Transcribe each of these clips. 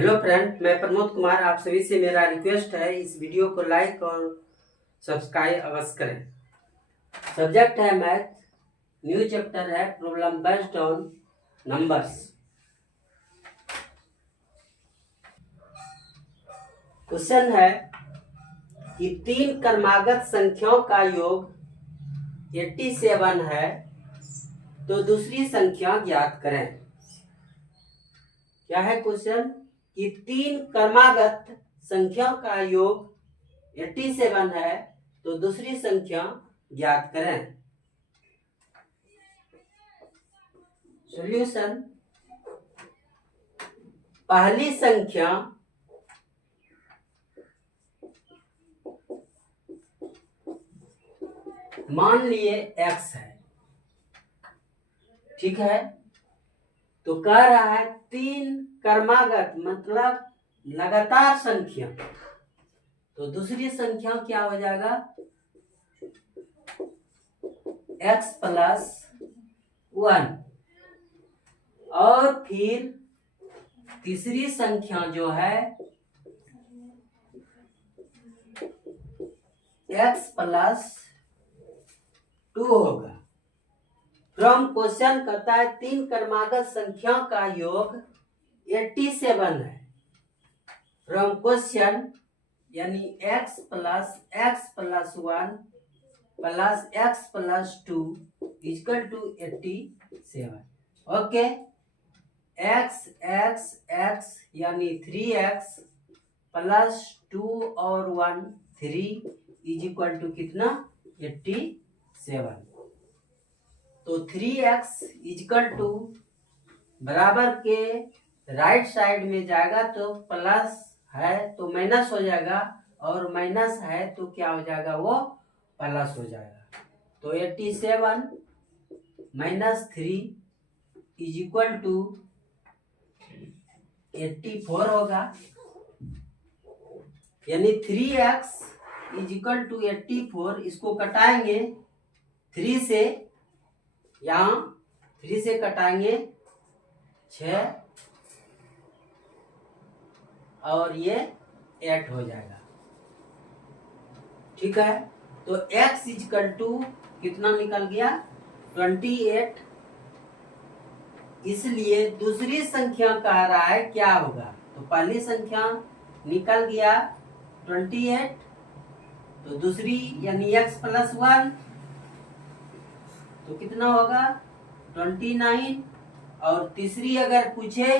Hello friend, मैं प्रमोद कुमार। आप सभी से मेरा रिक्वेस्ट है, इस वीडियो को लाइक और सब्सक्राइब अवश्य करें। सब्जेक्ट है मैथ, न्यू चैप्टर है problem based on numbers. Question है कि तीन क्रमागत संख्याओं का योग 87 है, तो दूसरी संख्या ज्ञात करें। क्या है क्वेश्चन? कि तीन क्रमागत संख्याओं का योग 87 है, तो दूसरी संख्या ज्ञात करें। सॉल्यूशन: पहली संख्या मान लिए x है, ठीक है। तो कह रहा है तीन क्रमागत मतलब लगातार संख्या, तो दूसरी संख्या क्या हो जाएगा? x प्लस 1। और फिर तीसरी संख्या जो है x प्लस 2 होगा। फ्रॉम क्वेश्चन कहता है तीन क्रमागत संख्या का योग 87 है। फ्रॉम क्वेश्चन यानी x प्लस 1 प्लस x प्लस 2 इक्वल टू 87। ओके, x यानी 3x प्लस 2 और 1 3 इज इक्वल टू कितना? 87। तो 3x इक्वल टू बराबर के राइट साइड में जाएगा तो प्लस है तो माइनस हो जाएगा, और माइनस है तो क्या हो जाएगा? वो प्लस हो जाएगा। तो 87 माइनस 3 इज इक्वल टू 84 होगा। यानी 3x इज इक्वल टू 84। इसको कटाएंगे 3 से, यहाँ 3 से कटाएंगे 6 और ये 8 हो जाएगा, ठीक है। तो x इक्वल टू कितना निकल गया? 28। इसलिए दूसरी संख्या कह रहा है क्या होगा? तो पहली संख्या निकल गया 28, तो दूसरी यानी x प्लस 1 तो कितना होगा? 29। और तीसरी अगर पूछे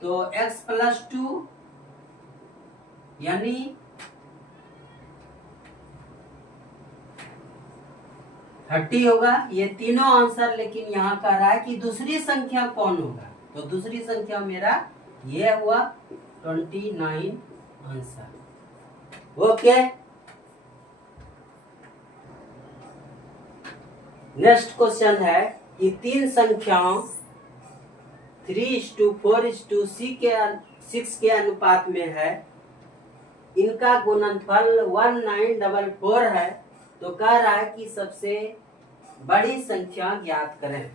तो x प्लस 2 यानी 30 होगा। ये तीनों आंसर, लेकिन यहाँ कह रहा है कि दूसरी संख्या कौन होगा? तो दूसरी संख्या मेरा ये हुआ 29 आंसर। ओके, नेक्स्ट क्वेश्चन है कि तीन संख्याओं 3:4:6 के अनुपात में है, इनका गुणनफल 1944 है। तो कह रहा है कि सबसे बड़ी संख्या ज्ञात करें।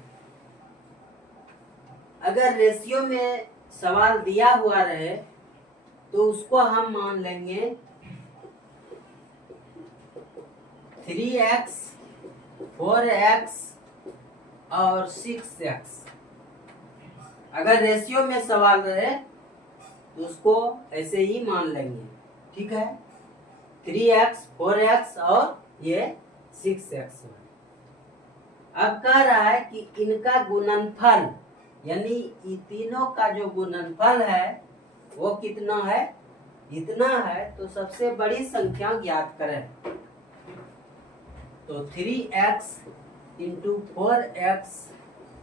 अगर रेशियो में सवाल दिया हुआ रहे तो उसको हम मान लेंगे 3x 4x और 6x। अगर रेशियो में सवाल रहे तो उसको ऐसे ही मान लेंगे, ठीक है। 3x 4x और ये 6x। अब कह रहा है कि इनका गुणनफल यानी इन तीनों का जो गुणनफल है वो कितना है? इतना है। तो सबसे बड़ी संख्या ज्ञात करें। तो 3x into 4x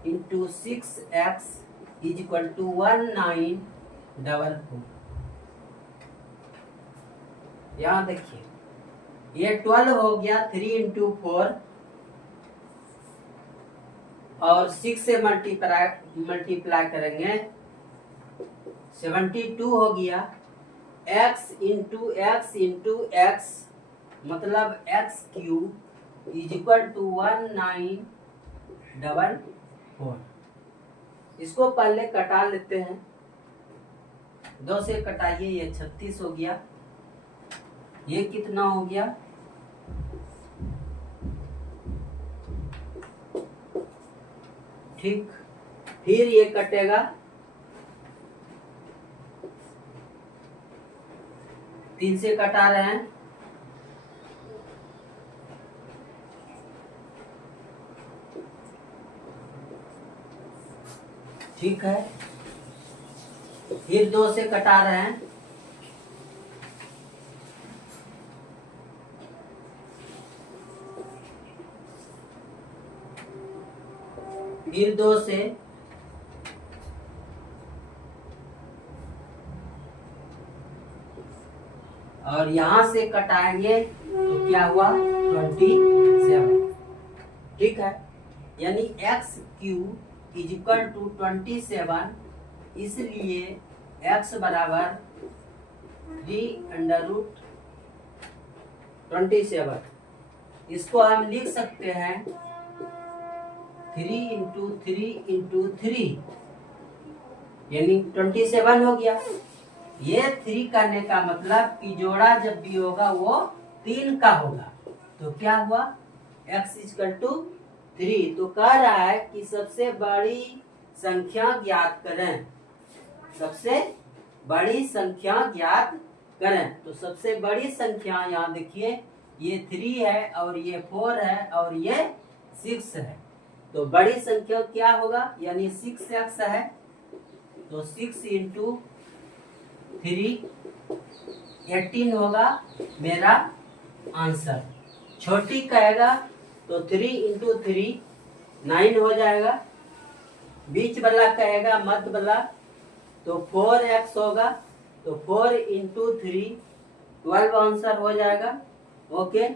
into 6x is equal to 1944। यहाँ देखिए ये 12 हो गया, 3 इंटू 4 और 6 से मल्टीप्लाई करेंगे 72 हो गया। x इंटू x मतलब x cube is equal to 1944। इसको पहले कटा लेते हैं। 2 से कटाइए, ये 36 हो गया। ये कितना हो गया? ठीक, फिर ये कटेगा 3 से कटा रहे हैं, ठीक है। फिर 2 से कटा रहे हैं, फिर 2 से, और यहां से कटाएंगे तो क्या हुआ? 27, ठीक है। यानी x cube is equal to 27, इसलिए x बराबर 3√27। इसको हम लिख सकते हैं 3 इंटू 3 इंटू 3, यानी 27 हो गया। ये 3 करने का मतलब कि जोड़ा जब भी होगा वो 3 का होगा। तो क्या हुआ? x equal to 3। तो कह रहा है कि सबसे बड़ी संख्या ज्ञात करें, सबसे बड़ी संख्या ज्ञात करें। तो सबसे बड़ी संख्या यहाँ देखिए, ये 3 है और ये 4 है और ये 6 है। तो बड़ी संख्या क्या होगा? यानी 6x है, तो 6 इंटू 3 18 होगा मेरा आंसर। छोटी कहेगा तो 3 इंटू 3 9 हो जाएगा। बीच वाला कहेगा मध्य वाला तो 4x होगा, तो 4 इंटू 3 12 आंसर हो जाएगा। ओके।